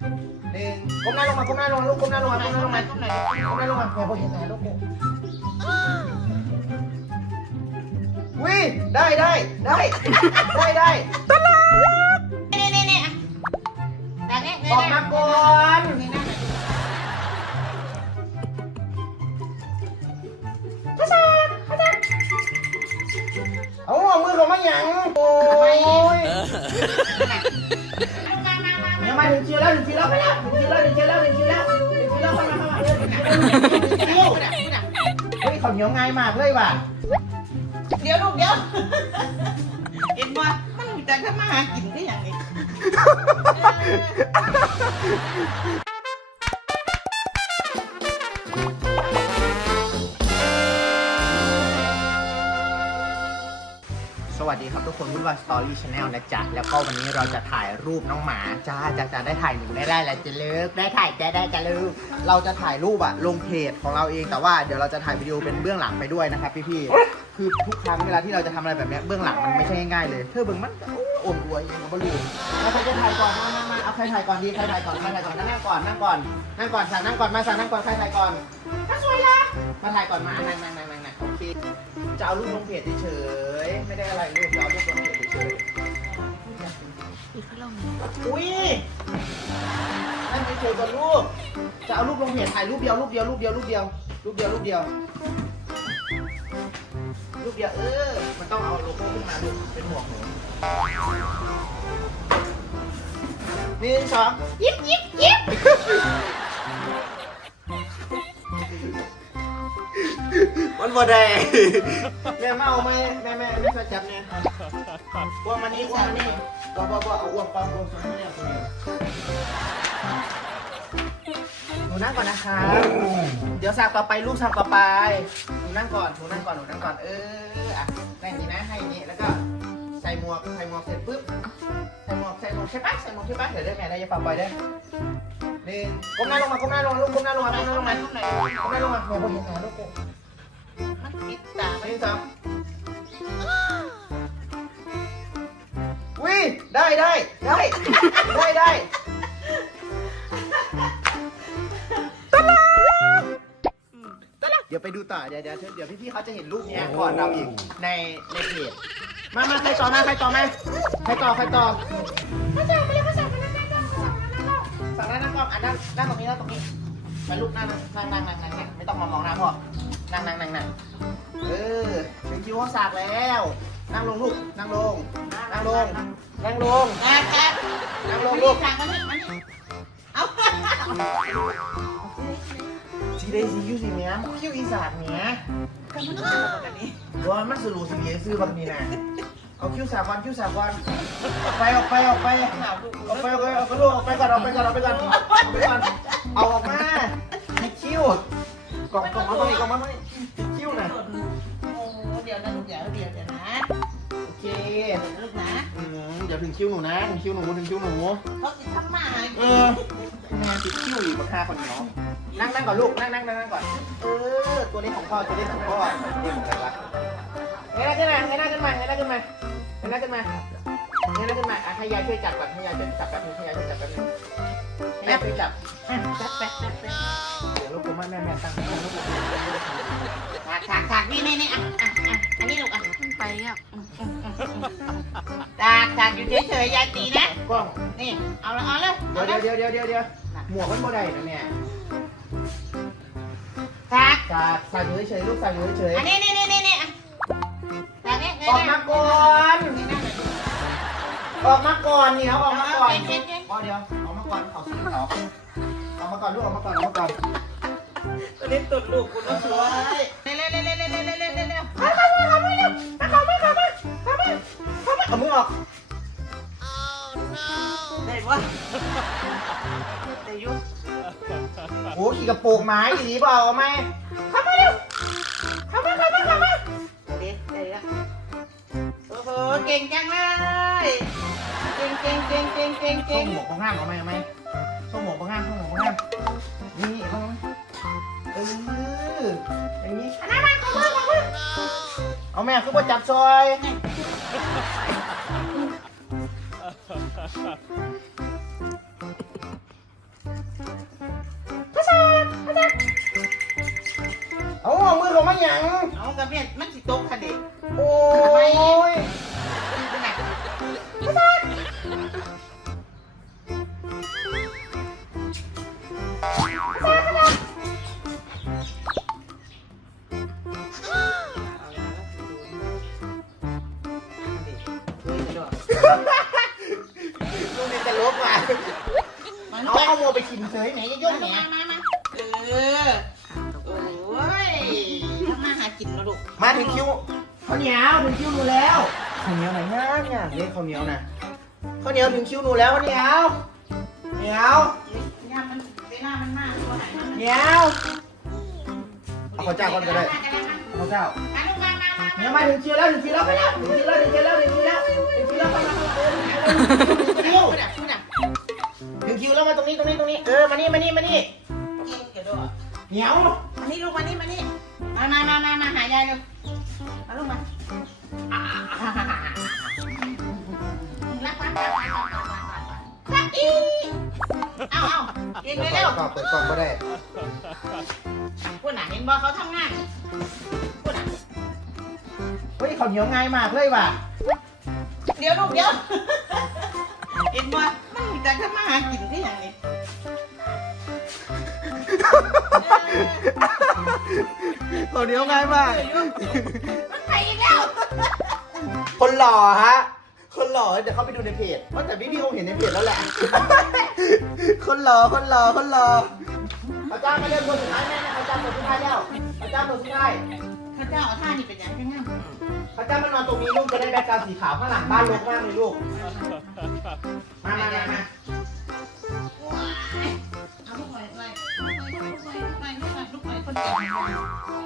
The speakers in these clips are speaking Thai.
หนึ่งก้มหน้าลงมาก้มหน้าลงมาลูกก้มหน้าลงมาก้มหน้าลงมาก้มหน้าลงมาแม่พอเห็นไหนลูกวิได้ได้ได้ได้ได้นี่นี่นี่แบบนี้ออกมาก่อนเอาเอามือเขามาหยังโอ้ย คิวแล้วถึงคิวแล้วไปแล้วถึงคิวแล้วถึงคิวแล้วถึงคิวแล้วถึงคิวแล้วเข้ามาเข้ามาเร็วถึงคิวเฮ้ยเขาวเหนียวง่ายมากเลยว่ะเดี๋ยวลูกเดี๋ยวเห็นว่ามันจะทำมาหากินได้ยังไงส วัสดีครับทุกคนวุ่นวายสตอรี่ชาแนลนะจ๊ะ แล้วก็วันนี้เราจะถ่ายรูปน้องหมาจ้าจะจะได้ถ่ายหนูได้ได้แล้วจะเลิกได้ถ่ายจะได้จะเลิกเราจะถ่ายรูปอะลงเพจของเราเองแต่ว่าเดี๋ยวเราจะถ่ายวิดีโอเป็นเบื้องหลังไปด้วยนะครับพี่ๆคือทุกครั้งเวลาที่เราจะทำอะไรแบบเนี้ยเบื้องหลังมันไม่ใช่ง่ายๆเลยเธอเบิ่งมันโอ้โอนอวยเองก็ไม่รู้แล้วใครจะถ่ายก่อนนะ เอาใครถ่ายก่อนดี ใครถ่ายก่อน ใครถ่ายก่อน นั่งก่อน นั่งก่อน นั่งก่อนสั่งนั่งก่อน มาสั่งนั่งก่อน ใครถ่ายก่อนถ้าสวยละมาถ่ายก่อน มา นั่งนั่งนั่งนั่งนั่งโอเคจะเอารูปลงเพจเฉยๆไม่ได้อะไรรูปจะเอารูปลงเพจเฉยๆอุ้ยนั่นเฉยๆก่อนรูป จะเอารูปลงเพจถ่ายรูปเดียว รูปเดียว รูปเดียว รูปเดียว รูปเดียว รูปเดียวรูปเดียวเออ มันต้องเอาโลโก้ขึ้นมาดูเป็นหมวกหนู หนึ่งสองยิบยิบยิบมันบ่ได้แม่มาเอาไหมแม่แม่ไม่เคยจับเนี่ยอ้วงมานี่อ้วงมานี่บ่บ่บ่เอาอ้วงปองอ้วงสองเนี่ยตัวนี้หนูนั่งก่อนนะคะเดี๋ยวฉากต่อไปลูกฉากต่อไปหนูนั่งก่อนหนูนั่งก่อนหนูนั่งก่อนเอออะนั่งอย่างนี้นะให้อย่างนี้แล้วก็ ใส่หมวกใส่หมวกเสร็จปุ๊บใส่หมวกใส่หมวกใช่ปะใส่หมวกใช่ปะเดี๋ยวได้แม่ได้อย่าฝากไปได้อหนึ่งก้มหน้าลงมาก้มหน้าลงมาลูกก้มหน้าลงมาก้มหน้าลงมาก้มหน้าลงมาก้มหน้าลงมาแม่พอเห็นหน้าลูกกูมันปิดตาหนึ่งสองวิได้ได้ได้ได้ได้เดี๋ยวไปดูต่อเดี๋ยวเดี๋ยวเดี๋ยวพี่ๆเขาจะเห็นรูปเนี้ยก่อนเราอีกในในเพจ มามาใครต่อมาใครต่อมาใครต่อใครต่อเขาสั่งไปเลยเขาสั่งไปเลยสั่งได้นั่งก่อนอะนั่งนั่งตรงนี้นั่งตรงนี้ไปลูกนั่งนั่งนั่งนั่งนั่งไม่ต้องมามองหน้าพ่อนั่งนั่งนั่งนั่งเออถึงคิวเขาสากแล้ว นั่งลงลูกนั่งลงนั่งลงนั่งลงแอบแอบนั่งลงลูกทางมันนี่มันนี่เอาสีได้สียูสีเนี้ยคิวอีสานเนี้ยก็มันก็แบบนี้ว่ามันสรุปสีเนี้ยซื้อแบบนี้นะ เอาคิวสากวันคิวสากวันออกไปออกไปออกไปหนาวลูกออกไปออกไปออกไปลูกออกไปก่อนออกไปก่อนออกไปก่อนออกไปก่อนเอาออกมาให้คิวกล่องกล่องมาตรงนี้กล่องมาตรงนี้คิวน่ะโอ้เดี๋ยวนะลูกเดี๋ยวเดี๋ยวเดี๋ยวนะโอเคลูกนะอืมเดี๋ยวถึงคิวหนูนะถึงคิวหนูถึงคิวหนูเขาสิทำมาเออแม่ติดคิวอีกมาฆ่าคนเนาะนั่งนั่งก่อนลูกนั่งนั่งนั่งนั่งก่อนเออตัวนี้ของพ่อตัวนี้ของพ่อเดี๋ยวของใครวะเงยหน้าขึ้นมาเงยหน้าขึ้นมาเงยหน้าขึ้นมาเงยหน้าขึ้นมาเงยหน้าขึ้นมาอะให้ยายช่วยจับก่อนให้ยายช่วยจับแป๊บนึงให้ยายช่วยจับแป๊บนึงให้ยายช่วยจับแป๊บแป๊บแป๊บแป๊บเดี๋ยวลูกผมแม่แม่แม่ตั้งลูกผมถากถากถากนี่นี่นี่อะอะอะอันนี้ลูกอะไปอะถากถากอยู่เฉยๆยายตีนะกล้องนี่เอาละเอาเลยเดี๋ยวเดี๋ยวเดี๋ยวเดี๋ยวเดี๋ยวหมวกมันโบได้นะเนี่ยถากสาดสาดอยู่เฉยๆลูกสาดอยู่เฉยอันนี้นี่นี่นี่ ออกมาก่อนออกมาก่อนเนี่ยออกมาก่อนเก่งเก่งพอเดี๋ยวออกมาก่อนเขาซื้อเขาออกมาก่อนลูกออกมาก่อนออกมาก่อนตัวนี้ตุดลูกคุณต้องสวยเร็วเร็วเร็วเร็วเร็วเร็วเร็วเร็วเร็วเอามือออกได้ปะได้ยุโอ้ขี่กระโปรงไม้ดีเปล่าเอาไหมเข้ามาเร็ว เก่งจังเลย เก่งเก่งเก่งเก่งเก่งส้เก่มหมวกของงามเอาไหมเอาไหมส้มหมวกของงามส้มหมวกของงามนี่เอาไหมเอออย่างนี้อันมัของมึงของมึงเอาแม่คือว่าจับซอยพ่อแซ่บพ่อแซ่บเอาเอามือเขามาหยังเอากระเบียดมันสิตกค่ะเด็กโอ้ ลูกนี่จะลบมามาเอาเอาโมไปกินเฉยไหนจะยกแหนมามามาเออ โอ้ยทำมาหากินแล้วลูกมาถึงคิวข้าวเหนียวถึงคิวหนูแล้วข้าวเหนียวไหนย่างย่างเรียข้าวเหนียวนะข้าวเหนียวถึงคิวหนูแล้วข้าวเหนียวเหนียว ยามัน วลามันมากตัวไหนมันเหนียวเอาข้าวเจ้าก่อนก็ได้ข้าวเจ้ามาลูกมามามาเหนียวมาถึงคิวแล้วถึงคิวแล้วไปแล้วถึงคิวแล้วถึงคิวแล้วถึงคิวแล้วถึงคิวแล้วไปแล้วถึงคิวพูดอะพูดอะถึงคิวแล้วมาตรงนี้ตรงนี้ตรงนี้เออมานี่มานี่มานี่กินกระโดดเหนียวมานี่ลูกมานี่มานี่มามามามามาหายายเลยมาลูกมารักรัก รักรักรักรักรักอีเอาเอากินไปเร็วเปิดกล่องก็ได้พูดอะเห็นบอกเขาทำงานพูดอะเฮ้ยข้าวเหนียวง่ายมากเลยว่ะ เดี๋ยวลูกเดี๋ยวเห็นบอกมันมีแต่ทำมาหากินที่อย่างนี้ข้าวเหนียวง่ายมากมันไปอีกแล้ว คนหล่อฮะ คนหล่อเดี๋ยวเขาไปดูในเพจว่าแต่พี่พี่คงเห็นในเพจแล้วแหละ คนหล่อคนหล่อคนหล่ออาจารย์มาเล่นตัวสุดท้ายแม่นะอาจารย์ตัวสุดท้ายแล้วอาจารย์ตัวสุดท้ายข้าเจ้าเอาท่านี่เป็นอย่างยังไงอาจารย์มานอนตรงนี้ลูกจะได้แบ็คกราวด์สีขาวข้างหลังบ้านรกมากเลยลูก มามามามาเอาลูกหน่อยหน่อยลูกหน่อยลูกหน่อยลูกหน่อยลูกหน่อยคนเก่ง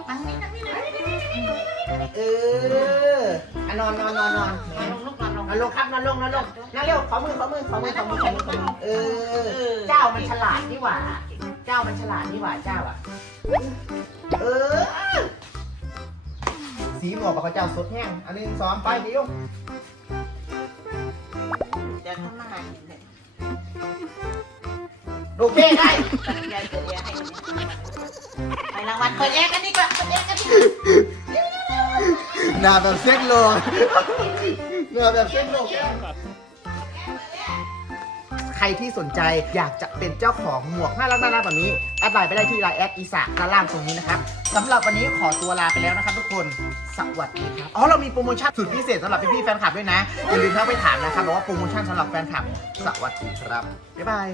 อันนี้นะนี่นะนี่นี่นี่นี่เอออะนอนนอนนอนนอนมาลงลูก มาลงนอนลงครับนอนลงนอนลงนั่งเร็วขอมือขอมือขอมือขอมือขอมือขอมือเออ เจ้ามันฉลาดนี่หว่า เจ้ามันฉลาดนี่หว่าเจ้าอะ เออ สีหมวกกับเขาเจ้าสดแห้งอันหนึงสองไปเดิวจะทำมาหากินเลยโอเคได้ตัดยายเกลี่ยให้ไปรางวัลเปิดแอร์กันดีกว่าเปิดแอร์กันดีกว่าหน้าแบบเซ็ตโลห แบบเซ็ตโลใครที่สนใจอยากจะเป็นเจ้าของหมวกน่ารักน่ารักแบบนี้แอดไลน์ไปได้ที่ไลน์แอดอีสาด้านล่างตรงนี้นะครับสำหรับวันนี้ขอตัวลาไปแล้วนะครับทุกคนสวัสดีครับอ๋อเรามีโปรโมชั่นสุดพิเศษสำหรับพี่ๆแฟนคลับด้วยนะอย่าลืมเข้าไปถามนะครับบอกว่าโปรโมชั่นสำหรับแฟนคลับสวัสดีครับบ๊ายบาย